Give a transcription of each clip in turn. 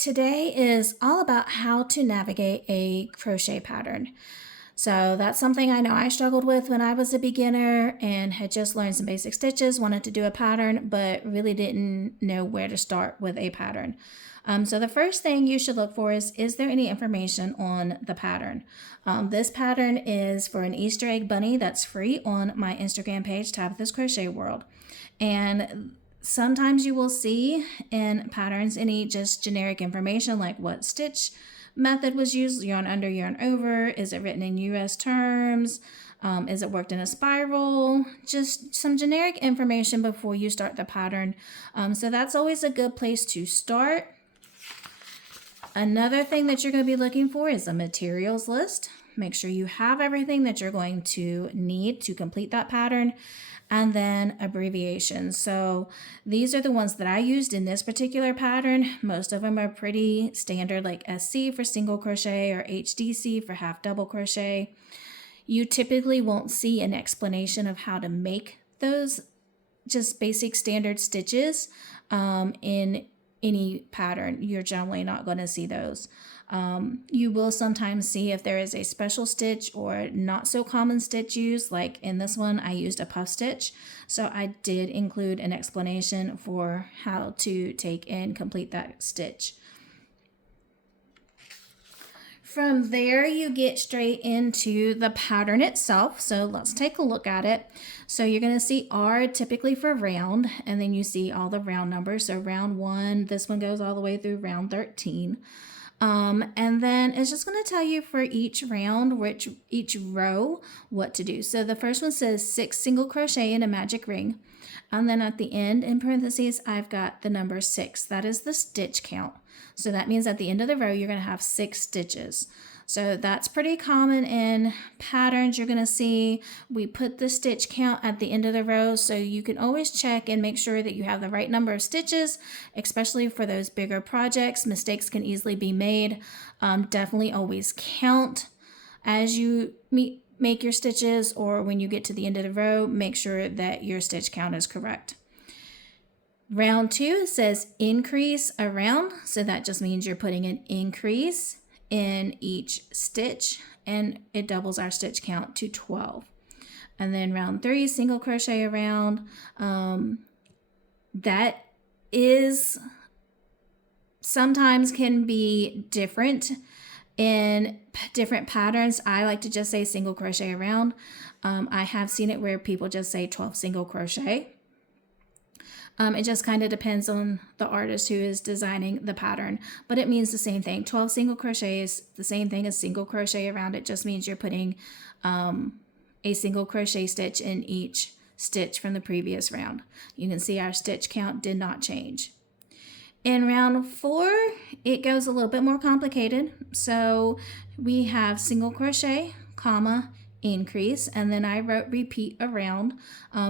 Today is all about how to navigate a crochet pattern. So that's something I know I struggled with when I was a beginner and had just learned some basic stitches, wanted to do a pattern, but really didn't know where to start with a pattern. So the first thing you should look for is there any information on the pattern? This pattern is for an Easter egg bunny that's free on my Instagram page, Tabitha's Crochet World. And sometimes you will see in patterns any just generic information like what stitch method was used, yarn under, yarn over, is it written in US terms, is it worked in a spiral, just some generic information before you start the pattern. So that's always a good place to start. Another thing that you're going to be looking for is a materials list. Make sure you have everything that you're going to need to complete that pattern. And then abbreviations. So these are the ones that I used in this particular pattern. Most of them are pretty standard, like SC for single crochet or HDC for half double crochet. You typically won't see an explanation of how to make those just basic standard stitches in any pattern. You're generally not going to see those. You will sometimes see if there is a special stitch or not so common stitch used, like in this one I used a puff stitch, so I did include an explanation for how to take and complete that stitch. From there you get straight into the pattern itself, so let's take a look at it. So you're going to see R typically for round, and then you see all the round numbers. So round 1, this one goes all the way through round 13. And then it's just going to tell you for each round, each row, what to do. So the first one says 6 single crochet in a magic ring. And then at the end, in parentheses, I've got the number 6. That is the stitch count. So that means at the end of the row, you're going to have 6 stitches. So that's pretty common in patterns. You're going to see we put the stitch count at the end of the row, so you can always check and make sure that you have the right number of stitches, especially for those bigger projects. Mistakes can easily be made. Definitely always count as you make your stitches, or when you get to the end of the row, make sure that your stitch count is correct. Round 2 says increase a round, so that just means you're putting an increase in each stitch, and it doubles our stitch count to 12. And then round 3, single crochet around. That is sometimes can be different in different patterns. I like to just say single crochet around. I have seen it where people just say 12 single crochet. It just kind of depends on the artist who is designing the pattern, but it means the same thing. 12 single crochet is the same thing as single crochet around. It just means you're putting a single crochet stitch in each stitch from the previous round. You can see our stitch count did not change. In round 4, it goes a little bit more complicated. So we have single crochet, comma, increase, and then I wrote repeat around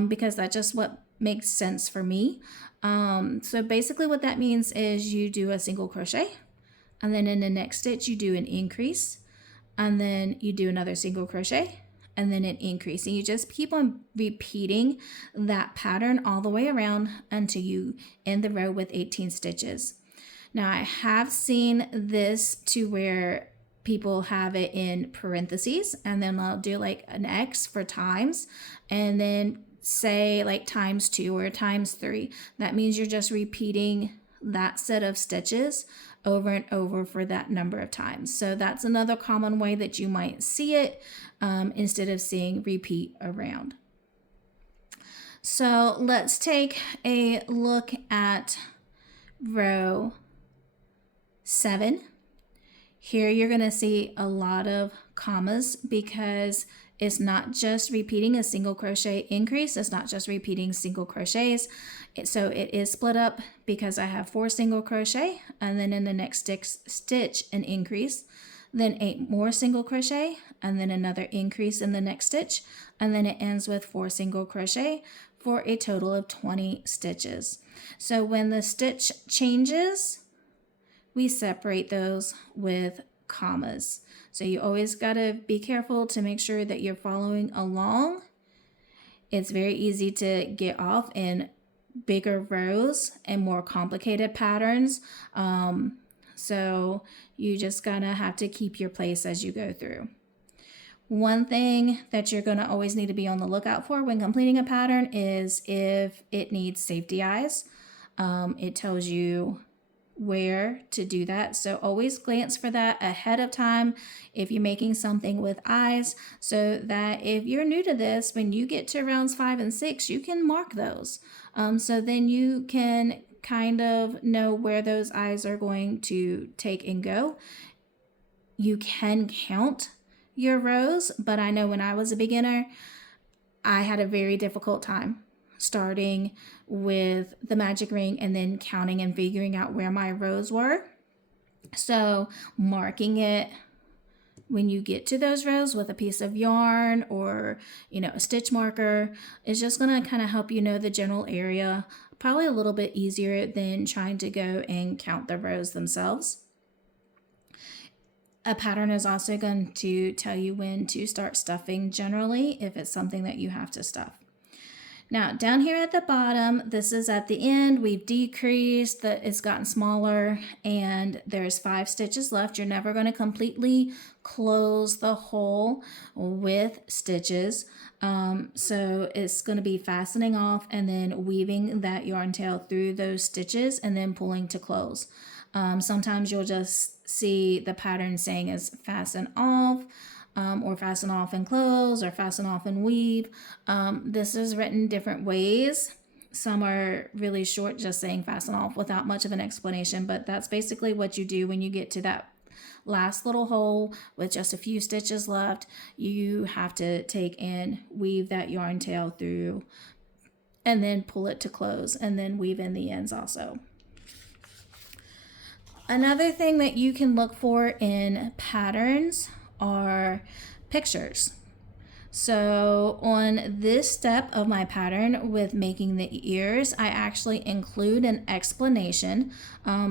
because that's just what makes sense for me. So basically what that means is you do a single crochet, and then in the next stitch you do an increase, and then you do another single crochet, and then an increase, and you just keep on repeating that pattern all the way around until you end the row with 18 stitches. Now I have seen this to where people have it in parentheses, and then they'll do like an X for times, and then say like times 2 or times 3. That means you're just repeating that set of stitches over and over for that number of times. So that's another common way that you might see it instead of seeing repeat around. So let's take a look at row 7. Here you're going to see a lot of commas because it's not just repeating a single crochet increase. It's not just repeating single crochets. So it is split up because I have 4 single crochet, and then in the next stitch an increase, then 8 more single crochet, and then another increase in the next stitch, and then it ends with 4 single crochet for a total of 20 stitches. So when the stitch changes, we separate those with commas. So you always got to be careful to make sure that you're following along. It's very easy to get off in bigger rows and more complicated patterns. So you just gonna have to keep your place as you go through. One thing that you're gonna always need to be on the lookout for when completing a pattern is if it needs safety eyes. It tells you where to do that. So always glance for that ahead of time if you're making something with eyes, so that if you're new to this, when you get to rounds 5 and 6, you can mark those. So then you can kind of know where those eyes are going to take and go. You can count your rows, but I know when I was a beginner, I had a very difficult time starting with the magic ring and then counting and figuring out where my rows were. So marking it when you get to those rows with a piece of yarn or, a stitch marker is just going to kind of help you know the general area, probably a little bit easier than trying to go and count the rows themselves. A pattern is also going to tell you when to start stuffing generally if it's something that you have to stuff. Now down here at the bottom, this is at the end, we've decreased, it's gotten smaller, and there's 5 stitches left. You're never going to completely close the hole with stitches. So it's going to be fastening off and then weaving that yarn tail through those stitches and then pulling to close. Sometimes you'll just see the pattern saying is fasten off, or fasten off and close, or fasten off and weave. This is written different ways. Some are really short, just saying fasten off without much of an explanation, but that's basically what you do when you get to that last little hole with just a few stitches left. You have to take and weave that yarn tail through and then pull it to close and then weave in the ends also. Another thing that you can look for in patterns are pictures. So on this step of my pattern with making the ears, I actually include an explanation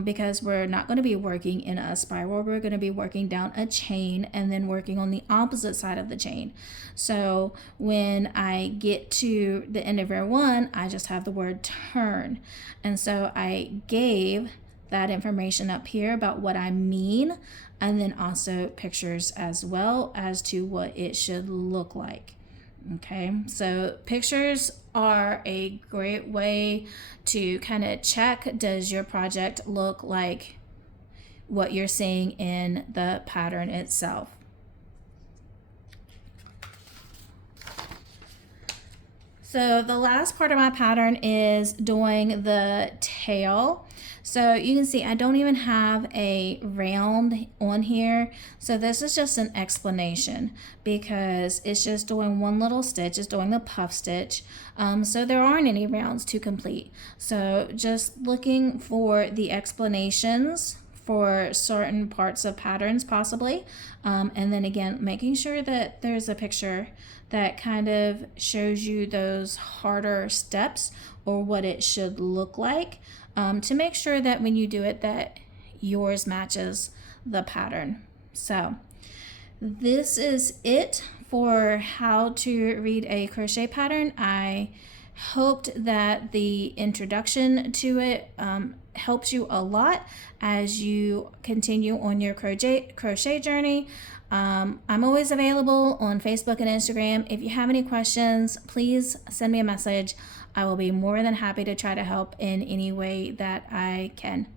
because we're not going to be working in a spiral. We're going to be working down a chain and then working on the opposite side of the chain. So when I get to the end of row 1, I just have the word turn. And so I gave that information up here about what I mean, and then also pictures as well as to what it should look like. Okay, so pictures are a great way to kind of check, does your project look like what you're seeing in the pattern itself? So the last part of my pattern is doing the tail. So you can see I don't even have a round on here. So this is just an explanation because it's just doing one little stitch, it's doing the puff stitch. So there aren't any rounds to complete. So just looking for the explanations for certain parts of patterns possibly. And then again, making sure that there's a picture that kind of shows you those harder steps or what it should look like. To make sure that when you do it that yours matches the pattern. So this is it for how to read a crochet pattern. I hoped that the introduction to it helps you a lot as you continue on your crochet journey. I'm always available on Facebook and Instagram. If you have any questions, please send me a message. I will be more than happy to try to help in any way that I can.